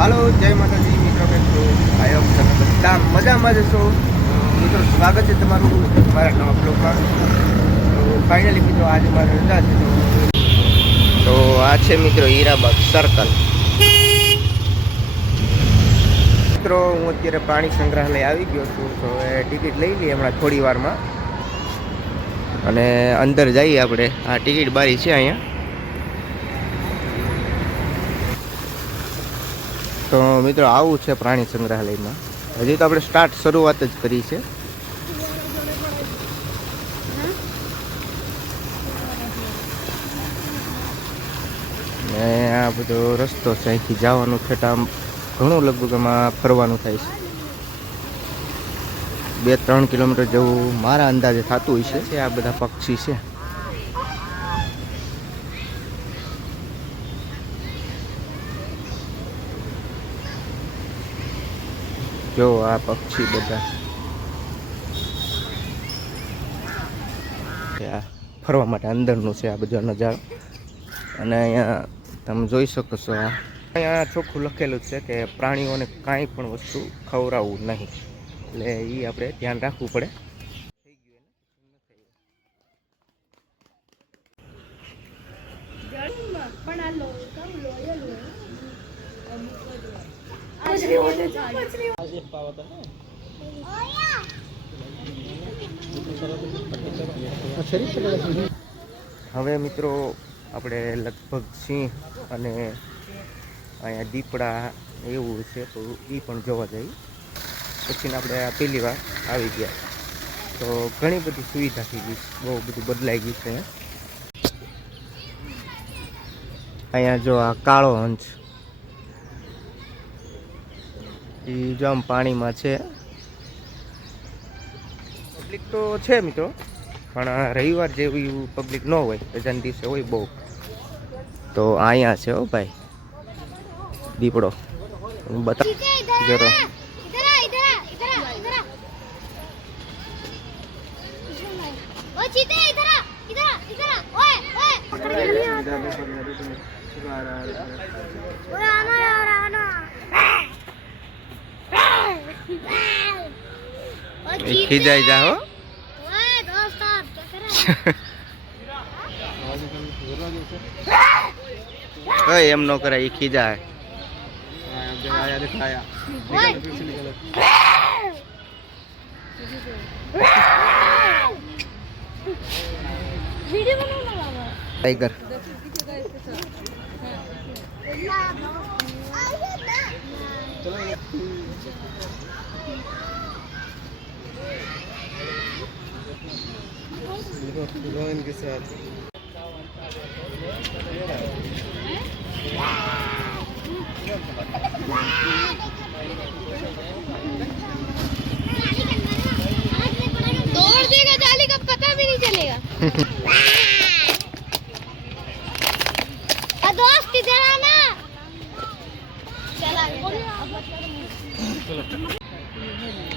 હાલો, જય માતાજી મિત્રો. કેમ છો? આઈ હોપ તમે બધા મજામાં જ છો. મિત્રો, સ્વાગત છે તમારું મારા નવા બ્લોગમાં. તો ફાઇનલી મિત્રો આજે મારે રજા છે. તો આ છે મિત્રો હીરાબાગ સર્કલ. મિત્રો, હું અત્યારે પ્રાણી સંગ્રહાલય આવી ગયો છું. તો હવે ટિકિટ લઈ લઈએ હમણાં થોડી વારમાં અને અંદર જઈએ આપણે. આ ટિકિટ બારી છે અહીંયા. તો મિત્રો આવું છે પ્રાણી સંગ્રહાલયમાં. હજી તો આપણે શરૂઆત જ કરી છે. ને આ બધો રસ્તો છે, અહીંથી જવાનું છે. આમ ઘણું લગભગ એમાં ફરવાનું થાય છે. 2-3 કિલોમીટર જેવું મારા અંદાજે થતું હોય છે. આ બધા પક્ષી છે. જો આ પક્ષી બધા આ ફરવા માટે અંદરનું છે આ બધો નજારો. અને અહીંયા તમે જોઈ શકો છો, અહીંયા ચોખ્ખું લખેલું છે કે પ્રાણીઓને કાંઈ પણ વસ્તુ ખવડાવવું નહીં. એટલે એ આપણે ધ્યાન રાખવું પડે. હવે મિત્રો આપણે લગભગ સિંહ અને અહીંયા દીપડા એવું છે, તો એ પણ જોવા જઈએ. પછી આપણે આ પહેલી વાર આવી ગયા, તો ઘણી બધી સુવિધા થઈ ગઈ, બહુ બધું બદલાઈ ગયું છે. અહીંયા જો આ કાળો હંસ, એ જો આમ પાણીમાં છે. પબ્લિક તો છે મિત્રો, પણ રવિવાર જેવું પબ્લિક ન હોય, રજાના દિવસે હોય બહુ. તો અહીંયા છે હો ભાઈ દીપડો, બતા જરો. ખીજાઈ જા હો. એમ નો કરાય, એ ખીજાય. टाइगर हीरोइन के साथ तोड़ देगा जाली का, पता भी नहीं चलेगा। दोस्त इधर आना।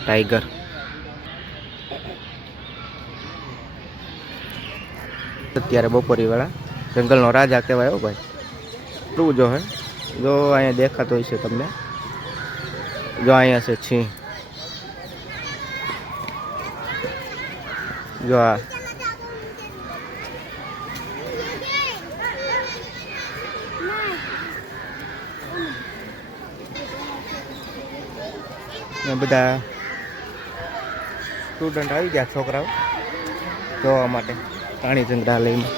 टाइगर અત્યારે બપોરી વાળા જંગલનો રાજા કહેવાય હો ભાઈ. શું જો હે, જો અહીંયા દેખાતો હોય છે તમને. જો અહીંયા છે સિંહ. જો આ બધા સ્ટુડન્ટ આવી ગયા, છોકરાઓ જોવા માટે પ્રાણી સંગ્રહાલયમાં.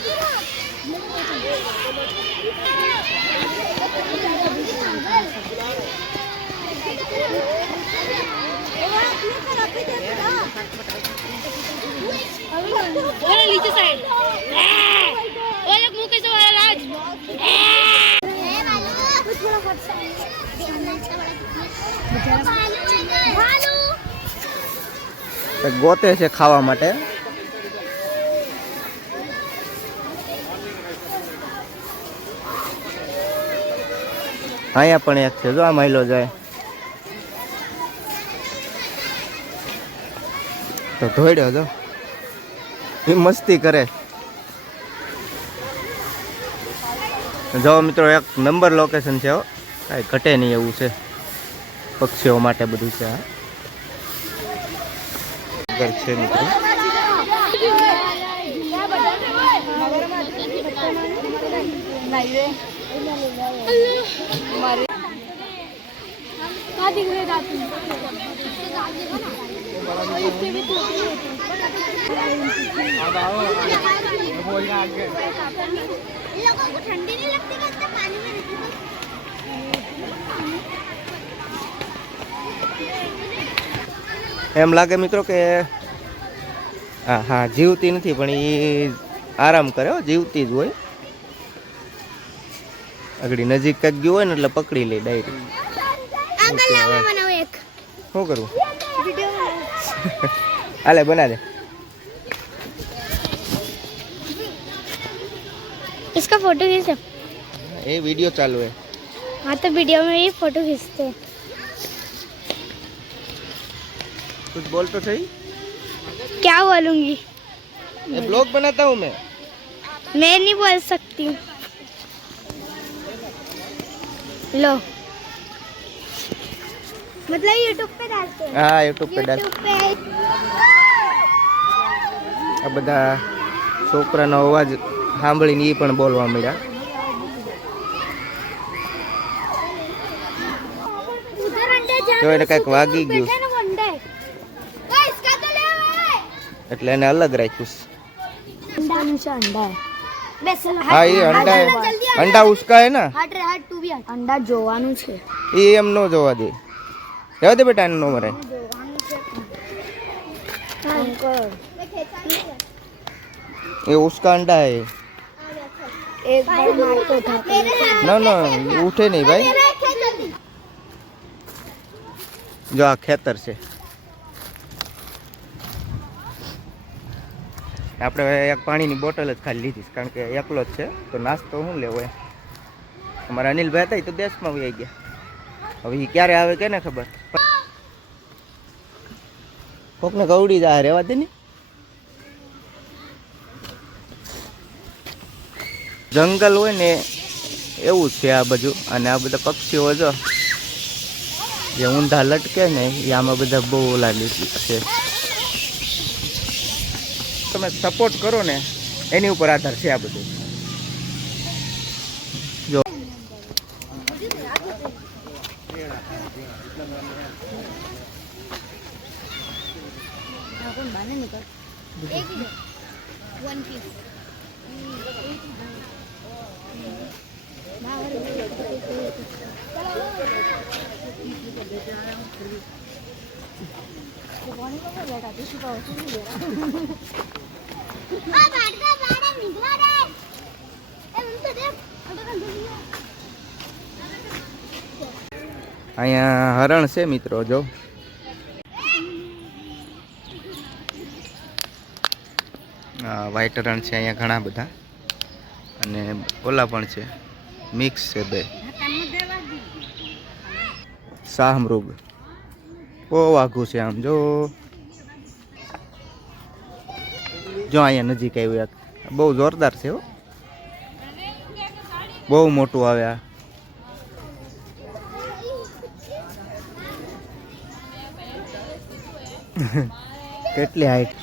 नीचे साइड मुंह कैसे वाला राज ગોતે છે ખાવા માટે. અહીંયા પણ એક છે, જો આ મહિલો જાય તો ધોઈડ્યો, જો એ મસ્તી કરે. જો મિત્રો એક નંબર લોકેશન છે. કાંઈ ઘટે નહીં એવું છે. પક્ષીઓ માટે બધું છે આ ઘર છે મિત્રો. ठंडी नहीं लगती कि पानी में એમ લાગે મિત્રો કે હા હા જીવતી નથી પણ એ આરામ કરે હો, જીવતી જ હોય. આગળ નજીક કંઈક ગયું હોય ને એટલે પકડી લે ડાયરેક્ટ. अंकल लाओ मैं बनाऊं एक શું કરવું? वीडियो હાલે બના દે. इसका फोटो खींच એ વિડીયો ચાલુ હે. हाँ तो वीडियो में ये फोटो खींचते हैं कुछ बोल तो सही. क्या बोलूंगी ये ब्लॉग बनाता हूँ मैं. मैं नहीं बोल सकती लो मतलब यूट्यूब पे डालते हैं હા યુટ્યુબ पे डाल. यूट्यूब पे આ બધા છોકરાનો અવાજ સાંભળીને એ પણ બોલવા મળ્યા. उधर अंडे જો એને કંઈક વાગી ગયું ना वो अंडा है ओए इसका तो ले ओए એટલે એને અલગ રાખ્યું છે. अंडा नीचे अंडा है बस હા એ અંડા અંડા ઉસકા હે ના हट रे हट तू भी हट अंडा જોવાનું છે એ એમ ન જોવા દે. રહેવા દે બેટા, એને ન મરાય. જોવાનું છે अंकल ये उसका अंडा है. एक बार मार के उठा ना ना ये उठे नहीं भाई. जो आ खेतर છે. આપણે એક પાણીની બોટલ જ ખાલી લીધી કારણ કે એકલો જ છે તો નાસ્તો શું લેવો એમ. અમારા અનિલભાઈ હતા એ તો દેશમાં વહી ગયા. હવે એ ક્યારે આવે કે ને ખબર. કોકને ગવડી જાય રહેવા દે ને. જંગલ હોય ને એવું છે આ બાજુ. અને આ બધા પક્ષીઓ જો જે ઊંધા લટકે ને એ આમાં બધા બહુ ઓલાલી છે. તમે સપોર્ટ કરો ને એની ઉપર આધાર છે આ બધું. જો एक ही वन पीस અહીંયા હરણ છે મિત્રો. જો વ્હાઈટ હરણ છે અહીંયા ઘણા બધા. અને ઓલા પણ છે, મિક્સ છે બે. શાહમૃગ બહુ આઘું છે આમ. જો જો અહીંયા નજીક આવ્યું એક બહુ જોરદાર છે હો. બહુ મોટું આવે આ. કેટલી હાઈટ.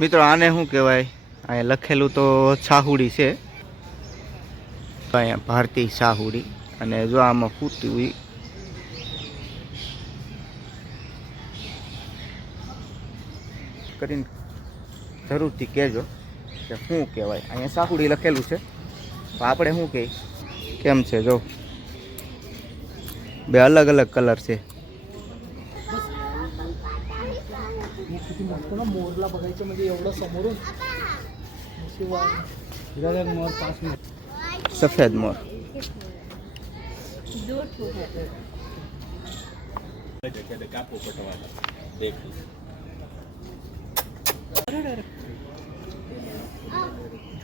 મિત્રો આને શું કહેવાય? અહીંયા લખેલું તો સાહુડી છે. અહીંયા ભારતીય સાહુડી. અને જો આમાં ફૂટી હોય કરીને જરૂરથી કહેજો કે શું કહેવાય. અહીંયા સાહુડી લખેલું છે તો આપણે શું કહીએ કેમ છે. જો બે અલગ અલગ કલર છે. मोरला बघायचं म्हणजे एवढं समोरून हिरालाल मोर 5 मिनिट सफेद मोर.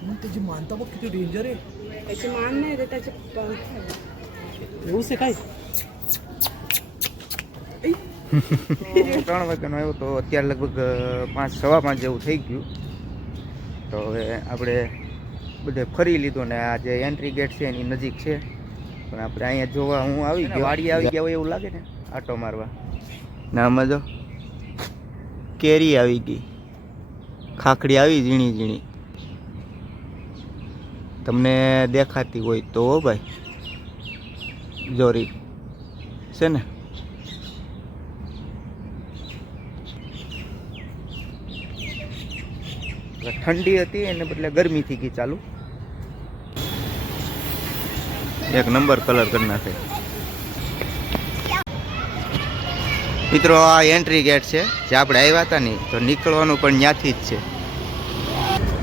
पण त्याची मानता बघ किती डेंजर आहे. त्याचे मान नाही रे त्याचे એવું છે કાંઈ 3 વાગ્યાનો આવ્યો તો અત્યારે લગભગ 5 સવા 5 જેવું થઈ ગયું. તો હવે આપણે બધે ફરી લીધું ને આ જે એન્ટ્રી ગેટ છે એની નજીક છે, પણ આપણે અહીંયા જોવા હું આવી ગયો, વાડી આવી ગયા હોય એવું લાગે ને આટો મારવા. ના આમાં જો કેરી આવી ગઈ, ખાખડી આવી ઝીણી ઝીણી, તમને દેખાતી હોય તો ભાઈ જોરી છે ને. ઠંડી હતી એને બદલે ગરમી થઈ ગઈ ચાલુ. એક નંબર કલર કરી નાખે. મિત્રો આ એન્ટ્રી ગેટ છે જે આપણે આવ્યા હતા ને, તો નીકળવાનું પણ ત્યાંથી જ છે.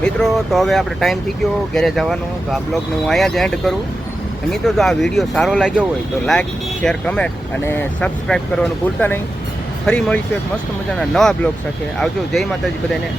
મિત્રો તો હવે આપણે ટાઈમ થઈ ગયો ઘરે જવાનો, તો આ બ્લોગને હું અહીંયા જ એન્ડ કરું. મિત્રો જો આ વિડીયો સારો લાગ્યો હોય તો લાઈક, શેર, કમેન્ટ અને સબસ્ક્રાઈબ કરવાનું ભૂલતા નહીં. ફરી મળીશું એક મસ્ત મજાના નવા બ્લોગ સાથે. આવજો. જય માતાજી બધાને.